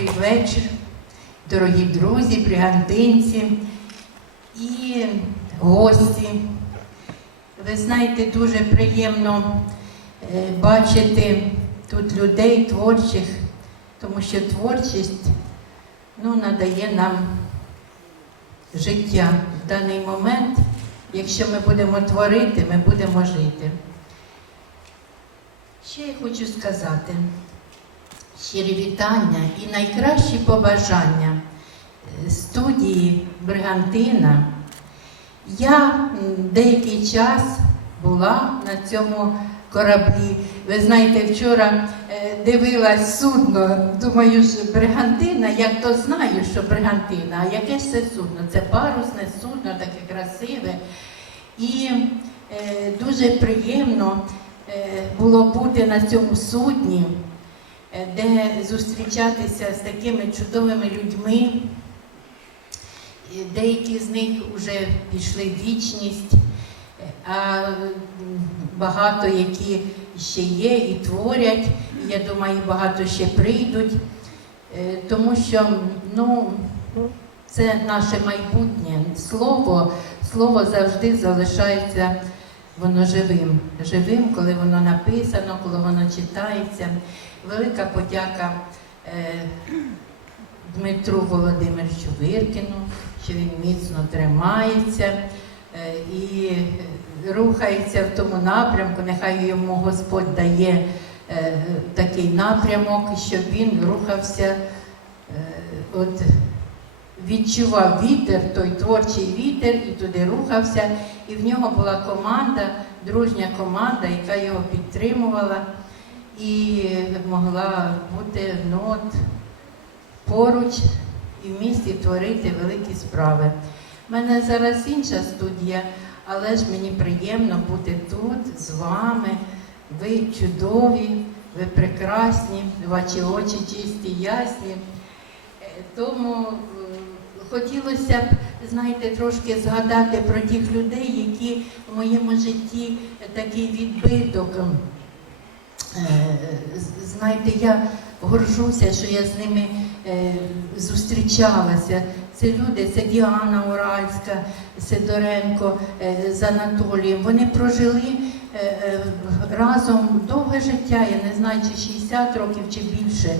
Добрий вечір, дорогі друзі, бригантинці і гості. Ви знаєте, дуже приємно е, бачити тут людей творчих, тому що творчість ну, надає нам життя в даний момент. Якщо ми будемо творити, ми будемо жити. Ще я хочу сказати щирі вітання і найкращі побажання е, студії Бригантина. Я деякий час була на цьому кораблі. Ви знаєте, вчора е, дивилась судно, думаю, що Бригантина, як то знаю, що Бригантина, а яке ж це судно? Це парусне судно, таке красиве. І е, дуже приємно було бути на цьому судні, де зустрічатися з такими чудовими людьми. Деякі з них вже пішли в вічність, е, а багато які ще є і творять. Я думаю, багато ще прийдуть, Е, тому що ну, це наше майбутнє. Слово, слово завжди залишається воно живим. Живим, коли воно написано, коли воно читається. Велика подяка е, Дмитру Володимировичу Виркіну, що він міцно тримається е, і рухається в тому напрямку. Нехай йому Господь дає е, такий напрямок, щоб він рухався, е, от, відчував вітер, той творчий вітер, і туди рухався. І в нього була команда, дружня команда, яка його підтримувала і могла бути ну, от, поруч і в місті творити великі справи. У мене зараз інша студія, але ж мені приємно бути тут з вами. Ви чудові, ви прекрасні, ваші очі чисті, ясні. Е, Тому хотілося б, знаєте, трошки згадати про тих людей, які в моєму житті такий відбиток. Е, Знаєте, я горжуся, що я з ними е, зустрічалася. Це люди, це Діана Уральська, Сидоренко е, з Анатолієм. Вони прожили разом довге життя, я не знаю, чи 60 років, чи більше.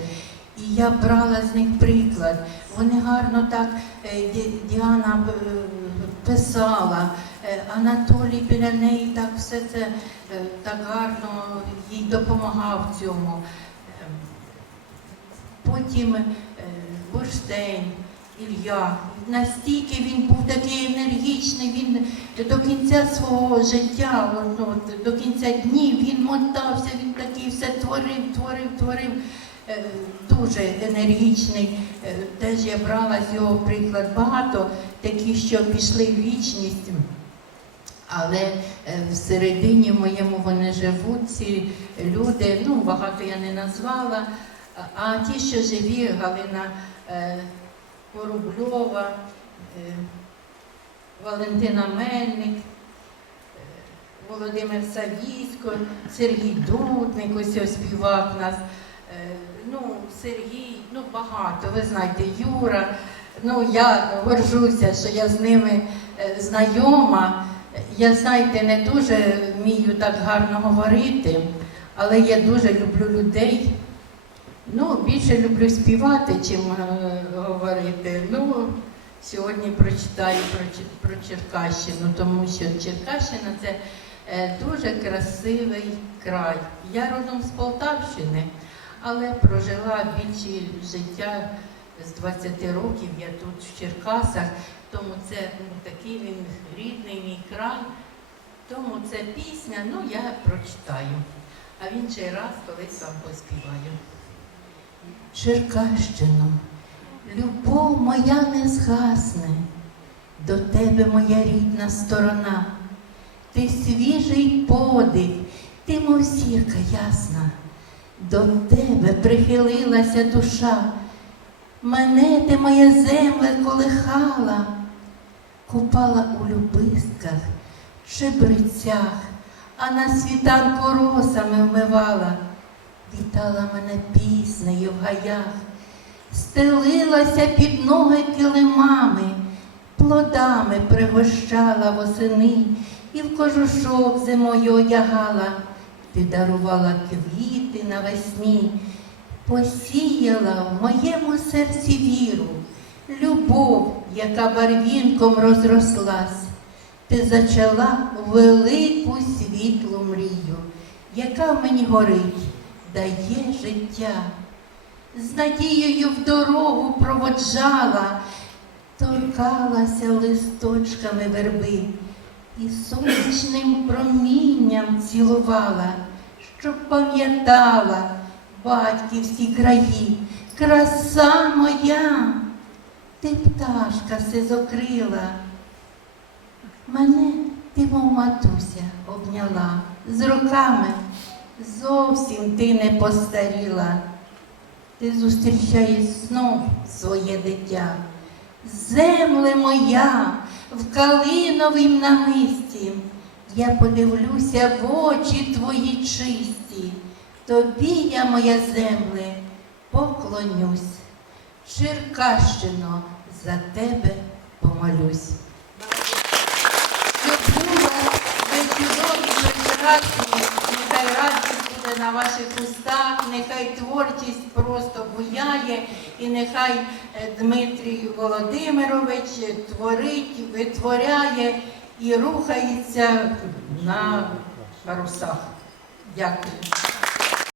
І я брала з них приклад. Вони гарно так е, Діана е, писала, е, Анатолій біля неї так все це так гарно їй допомагав цьому. Потім Бурштейн, Ілля. Настільки він був такий енергічний, він до кінця свого життя, ну, до кінця днів він мотався, він такий все творив, творив, творив. Е, Дуже енергічний. Е, Теж я брала з його приклад багато таких, що пішли в вічність. Але е, всередині моєму вони живуть, ці люди, ну багато я не назвала, а- ті, що живі, Галина Порубльова, е, Валентина Мельник, Володимир Савійсько, Сергій Дудник, ось співак нас. Ну, Сергій, ну багато, ви знаєте, Юра. Ну, я горжуся, що я з ними е, знайома. Я, знаєте, не дуже вмію так гарно говорити, але я дуже люблю людей. Ну, більше люблю співати, чим е, говорити. Ну, сьогодні прочитаю про, про Черкащину, тому що Черкащина це е, дуже красивий край. Я родом з Полтавщини, але прожила більше життя з 20 років. Я тут в Черкасах, тому це ну, такий він рідний мій край. Тому це пісня, ну я прочитаю. А в інший раз колись вам поспіваю. Черкащино, любов моя не згасне, до тебе моя рідна сторона. Ти свіжий подих, ти мов зірка ясна, до тебе прихилилася душа. Мене ти моя земле колихала, купала у любистках, шибрицях, а на світанку росами вмивала, вітала мене піснею в гаях, стелилася під ноги килимами, плодами пригощала восени і в кожушок зимою одягала, ти дарувала квіти навесні, посіяла в моєму серці віру, любов, яка барвінком розрослась. Ти зачала велику світлу мрію, яка в мені горить, дає життя. З надією в дорогу проводжала, торкалася листочками верби і сонячним промінням цілувала, щоб пам'ятала батьківські краї, краса моя, ти пташка сизокрила. Мене ти, мов матуся, обняла з руками. Зовсім ти не постаріла. Ти зустрічаєш знов своє дитя. Земле моя в калиновім намисті. Я подивлюся в очі твої чисті. Тобі я, моя земле, поклонюсь. Черкащино, за тебе помолюсь. Нехай радість буде на ваших устах, нехай творчість просто буяє, і нехай е, Дмитрій Володимирович творить, витворяє і рухається на парусах. Дякую.